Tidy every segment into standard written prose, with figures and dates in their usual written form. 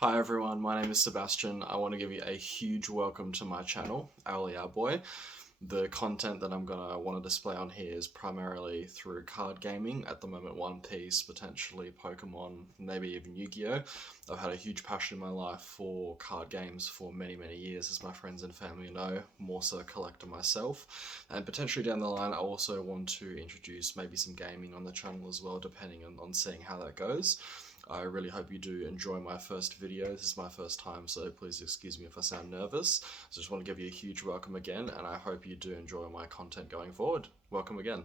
Hi everyone, my name is Sebastian. I want to give you a huge welcome to my channel, Owly Boy. The content that I'm gonna want to display on here is primarily through card gaming. At the moment, One Piece, potentially Pokemon, maybe even Yu-Gi-Oh! I've had a huge passion in my life for card games for many years, as my friends and family know, more so a collector myself. And potentially down the line, I also want to introduce maybe some gaming on the channel as well, depending on seeing how that goes. I really hope you do enjoy my first video. This is my first time, so please excuse me if I sound nervous. So just want to give you a huge welcome again, and I hope you do enjoy my content going forward. Welcome again.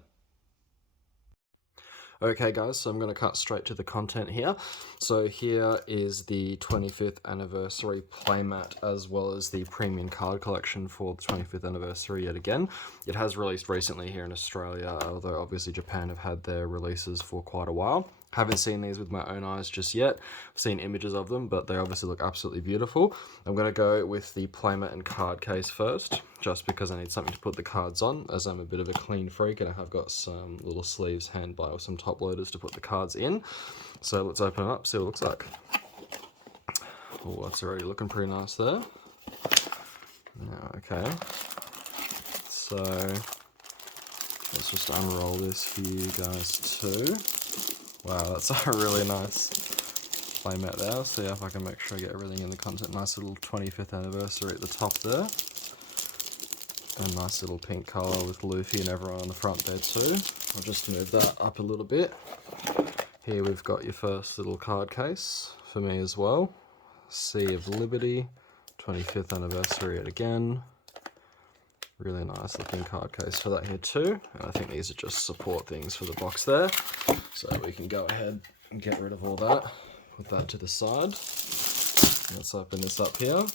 Okay guys, so I'm going to cut straight to the content here. So here is the 25th anniversary playmat as well as the premium card collection for the 25th anniversary yet again. It has released recently here in Australia, although obviously Japan have had their releases for quite a while. Haven't seen these with my own eyes just yet. I've seen images of them, but they obviously look absolutely beautiful. I'm going to go with the playmat and card case first, just because I need something to put the cards on, as I'm a bit of a clean freak and I have got some little sleeves hand by with some top loaders to put the cards in. So let's open it up, see what it looks like. Oh, that's already looking pretty nice there. Okay, so let's just unroll this for you guys too. Wow, that's a really nice playmat there. See if I can make sure I get everything in the content. Nice little 25th anniversary at the top there. A nice little pink colour with Luffy and everyone on the front there too. I'll just move that up a little bit. Here we've got your first little card case for me as well. Sea of Liberty, 25th anniversary yet again. Really nice looking card case for that here too. And I think these are just support things for the box there. So we can go ahead and get rid of all that. Put that to the side. Let's open this up here.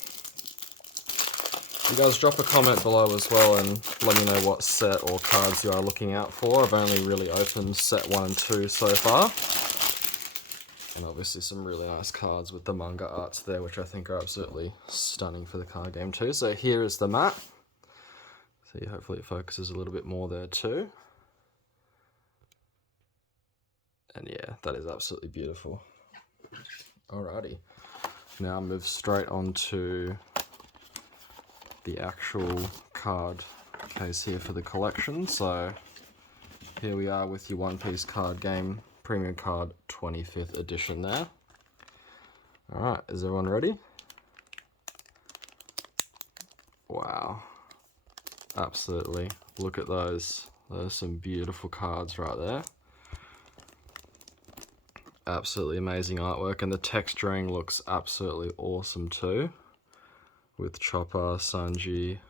You guys drop a comment below as well and let me know what set or cards you are looking out for. I've only really opened set 1 and 2 so far. And obviously some really nice cards with the manga arts there, which I think are absolutely stunning for the card game too. So here is the mat. See, hopefully it focuses a little bit more there too. And yeah, that is absolutely beautiful. Alrighty. Now I'll move straight on to the actual card case here for the collection. So here we are with your One Piece card game premium card 25th edition there. Alright, is everyone ready? Wow. Absolutely. Look at those. Those are some beautiful cards right there. Absolutely amazing artwork, and the texturing looks absolutely awesome too. With Chopper, Sanji,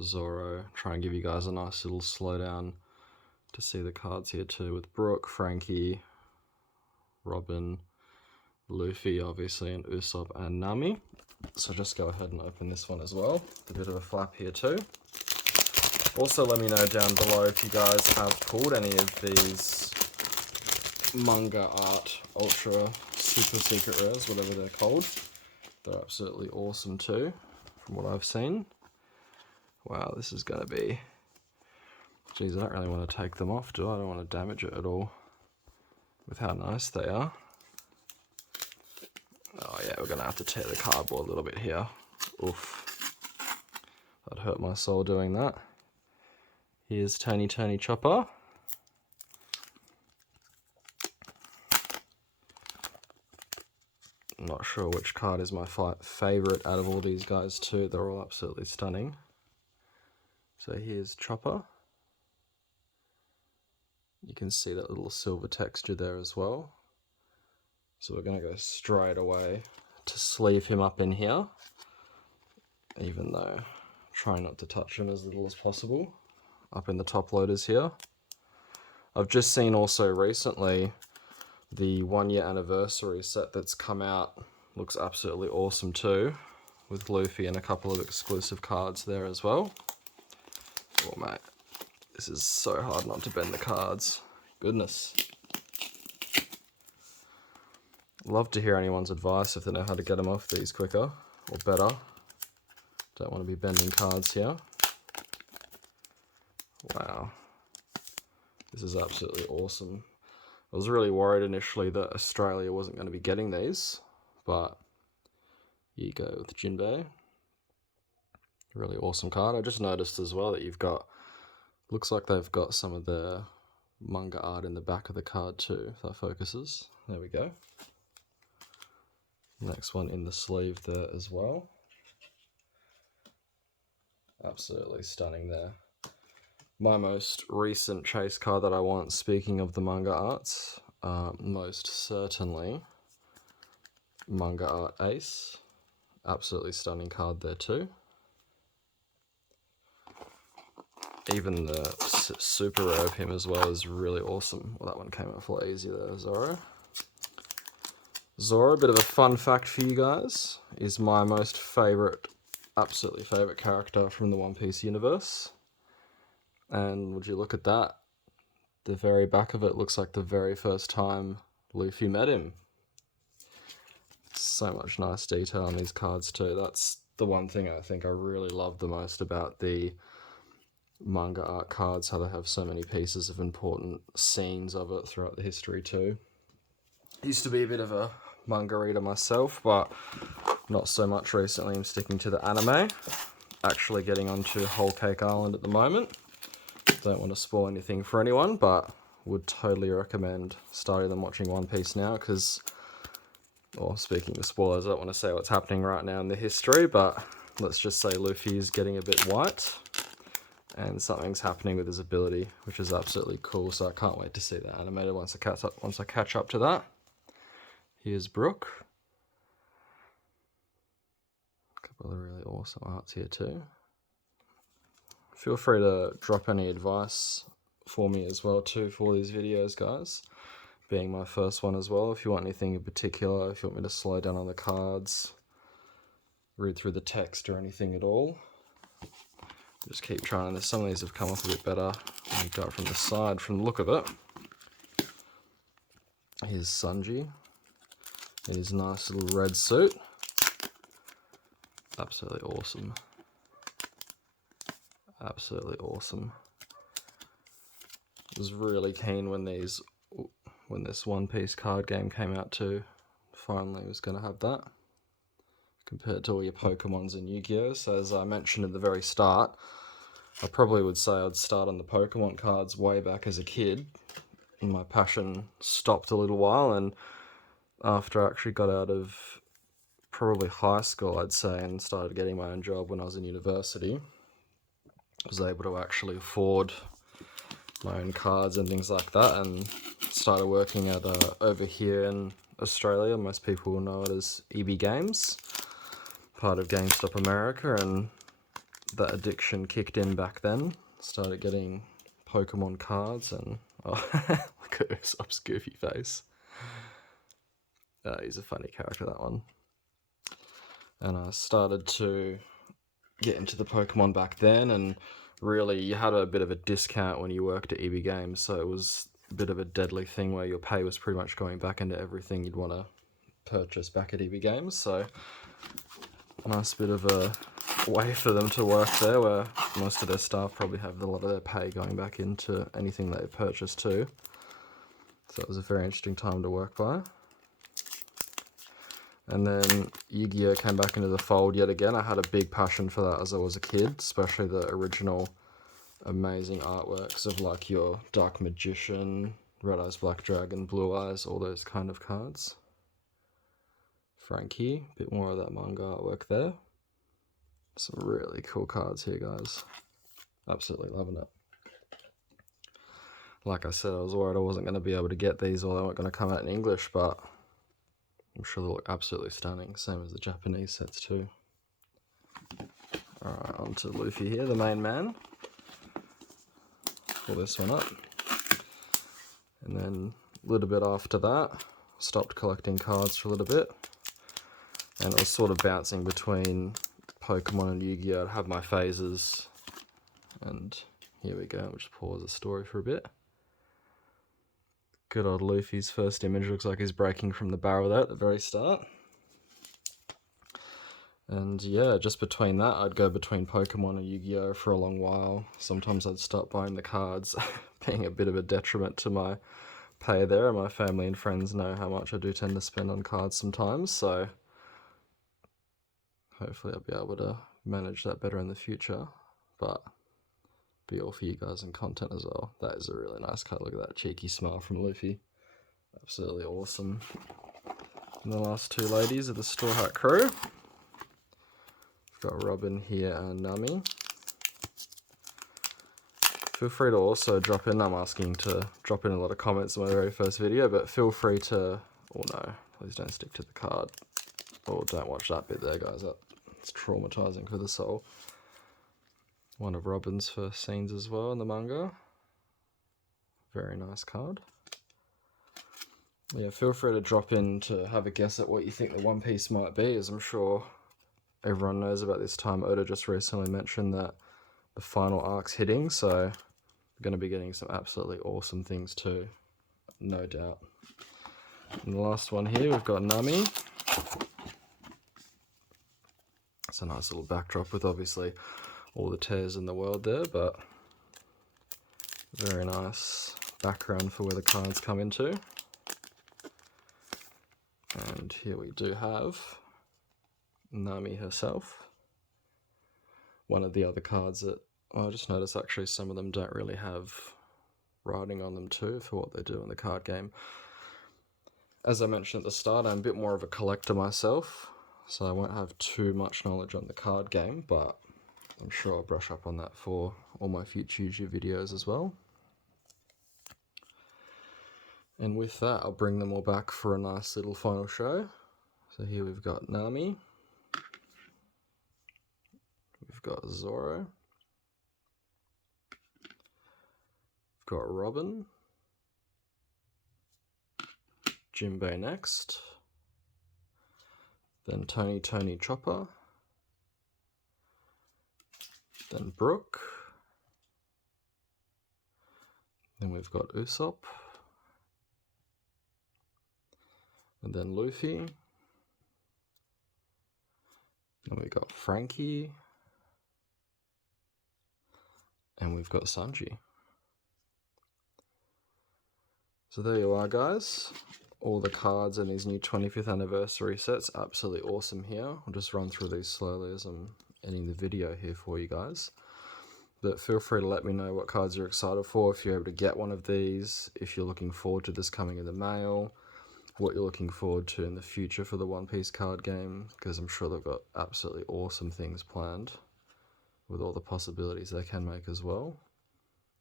Zoro. Try and give you guys a nice little slowdown to see the cards here too, with Brook, Frankie, Robin, Luffy obviously, and Usopp and Nami. So just go ahead and open this one as well. A bit of a flap here too. Also let me know down below if you guys have pulled any of these manga art ultra super secret rares, whatever they're called. They're absolutely awesome too, from what I've seen. Wow, this is gonna be... Geez, I don't really want to take them off, do I? I don't want to damage it at all with how nice they are. Oh yeah, we're gonna have to tear the cardboard a little bit here. Oof. That hurt my soul doing that. Here's Tony Chopper. I'm not sure which card is my favourite out of all these guys too. They're all absolutely stunning. So here's Chopper. You can see that little silver texture there as well. So we're going to go straight away to sleeve him up in here. Even though try not to touch him as little as possible. Up in the top loaders here. I've just seen also recently the 1 year anniversary set that's come out. Looks absolutely awesome too, with Luffy and a couple of exclusive cards there as well. Oh mate, this is so hard not to bend the cards. Goodness. Love to hear anyone's advice if they know how to get them off these quicker or better. Don't want to be bending cards here. Wow. This is absolutely awesome. I was really worried initially that Australia wasn't going to be getting these, but Here you go with Jinbei. Really awesome card. I just noticed as well that you've got, looks like they've got some of the manga art in the back of the card too, if that focuses. There we go. Next one in the sleeve there as well. Absolutely stunning there. My most recent chase card that I want, speaking of the manga arts, most certainly Manga Art Ace. Absolutely stunning card there too. Even the super rare of him as well is really awesome. Well, that one came out a lot easier there, Zoro. Zoro, a bit of a fun fact for you guys, is my most favourite, absolutely favourite character from the One Piece universe. And would you look at that? The very back of it looks like the very first time Luffy met him. So much nice detail on these cards too. That's the one thing I think I really love the most about the manga art cards, how they have so many pieces of important scenes of it throughout the history too. Used to be a bit of a manga reader myself, but not so much recently. I'm sticking to the anime. Actually getting onto Whole Cake Island at the moment. Don't want to spoil anything for anyone, but would totally recommend starting them watching One Piece now, because, well, speaking of spoilers, I don't want to say what's happening right now in the history, but let's just say Luffy is getting a bit white, and something's happening with his ability, which is absolutely cool, so I can't wait to see that animated once I catch up to that. Here's Brook. A couple of really awesome arts here too. Feel free to drop any advice for me as well too for these videos, guys. Being my first one as well, if you want anything in particular, if you want me to slow down on the cards, read through the text or anything at all, just keep trying this. Some of these have come off a bit better when you go from the side, from the look of it. Here's Sanji in his nice little red suit. Absolutely awesome. Absolutely awesome. I was really keen when this One Piece card game came out too. Finally was going to have that, compared to all your Pokemons and Yu-Gi-Oh! So as I mentioned at the very start, I probably would say I'd start on the Pokemon cards way back as a kid, and my passion stopped a little while, and after I actually got out of probably high school, I'd say, and started getting my own job when I was in university, I was able to actually afford my own cards and things like that, and started working at over here in Australia. Most people will know it as EB Games, part of GameStop America, and that addiction kicked in back then. Started getting Pokemon cards, and oh, look at Usopp's goofy face. He's a funny character, that one. And I started to get into the Pokemon back then, and really you had a bit of a discount when you worked at EB Games, so it was a bit of a deadly thing where your pay was pretty much going back into everything you'd want to purchase back at EB Games. So a nice bit of a way for them to work there, where most of their staff probably have a lot of their pay going back into anything they purchase too. So it was a very interesting time to work by. And then Yu-Gi-Oh! Came back into the fold yet again. I had a big passion for that as I was a kid, especially the original amazing artworks of like your Dark Magician, Red Eyes Black Dragon, Blue Eyes, all those kind of cards. Frankie, a bit more of that manga artwork there. Some really cool cards here, guys. Absolutely loving it. Like I said, I was worried I wasn't going to be able to get these, or they weren't going to come out in English, but I'm sure they look absolutely stunning, same as the Japanese sets too. Alright, on to Luffy here, the main man. Pull this one up. And then a little bit after that, stopped collecting cards for a little bit. And it was sort of bouncing between Pokemon and Yu-Gi-Oh! I'd have my phases. And here we go, we'll just pause the story for a bit. Good old Luffy's first image looks like he's breaking from the barrel there at the very start. And yeah, just between that, I'd go between Pokemon and Yu-Gi-Oh! For a long while. Sometimes I'd start buying the cards, being a bit of a detriment to my pay there. And my family and friends know how much I do tend to spend on cards sometimes, so hopefully I'll be able to manage that better in the future, but be all for you guys in content as well. That is a really nice card. Look at that cheeky smile from Luffy. Absolutely awesome. And the last two ladies are the Straw Hat Crew. We've got Robin here and Nami. Feel free to also drop in. I'm asking to drop in a lot of comments in my very first video, but feel free to, oh no, please don't stick to the card. Or don't watch that bit there, guys. That's traumatizing for the soul. One of Robin's first scenes as well in the manga. Very nice card. Yeah, feel free to drop in to have a guess at what you think the One Piece might be, as I'm sure everyone knows about this time. Oda just recently mentioned that the final arc's hitting, so we're going to be getting some absolutely awesome things too, no doubt. And the last one here, we've got Nami. It's a nice little backdrop with obviously all the tears in the world there, but very nice background for where the cards come into. And here we do have Nami herself. One of the other cards that I just noticed actually some of them don't really have writing on them too for what they do in the card game. As I mentioned at the start, I'm a bit more of a collector myself, so I won't have too much knowledge on the card game, but I'm sure I'll brush up on that for all my future YouTube videos as well. And with that, I'll bring them all back for a nice little final show. So here we've got Nami. We've got Zoro. We've got Robin. Jinbei next. Then Tony Chopper. Then Brook. Then we've got Usopp. And then Luffy. Then we've got Frankie. And we've got Sanji. So there you are, guys. All the cards in these new 25th anniversary sets. Absolutely awesome here. I'll just run through these slowly as I'm ending the video here for you guys. But feel free to let me know what cards you're excited for, if you're able to get one of these, if you're looking forward to this coming in the mail, what you're looking forward to in the future for the One Piece card game, because I'm sure they've got absolutely awesome things planned with all the possibilities they can make as well.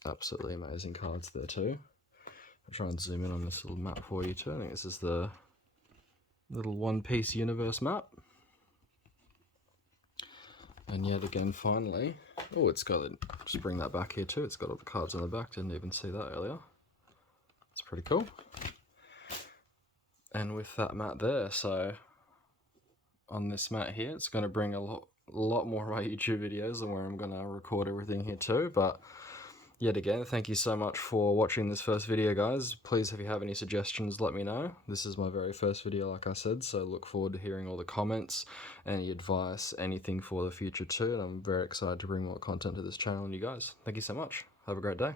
Absolutely amazing cards there too. I'll try and zoom in on this little map for you too. I think this is the little One Piece universe map. And yet again, finally, oh, it's got it. Just bring that back here too. It's got all the cards on the back. Didn't even see that earlier. It's pretty cool. And with that mat there, so on this mat here, it's going to bring a lot more of my YouTube videos and where I'm going to record everything here too. But yet again, thank you so much for watching this first video, guys. Please, if you have any suggestions, let me know. This is my very first video, like I said, so look forward to hearing all the comments, any advice, anything for the future too. And I'm very excited to bring more content to this channel and you guys. Thank you so much. Have a great day.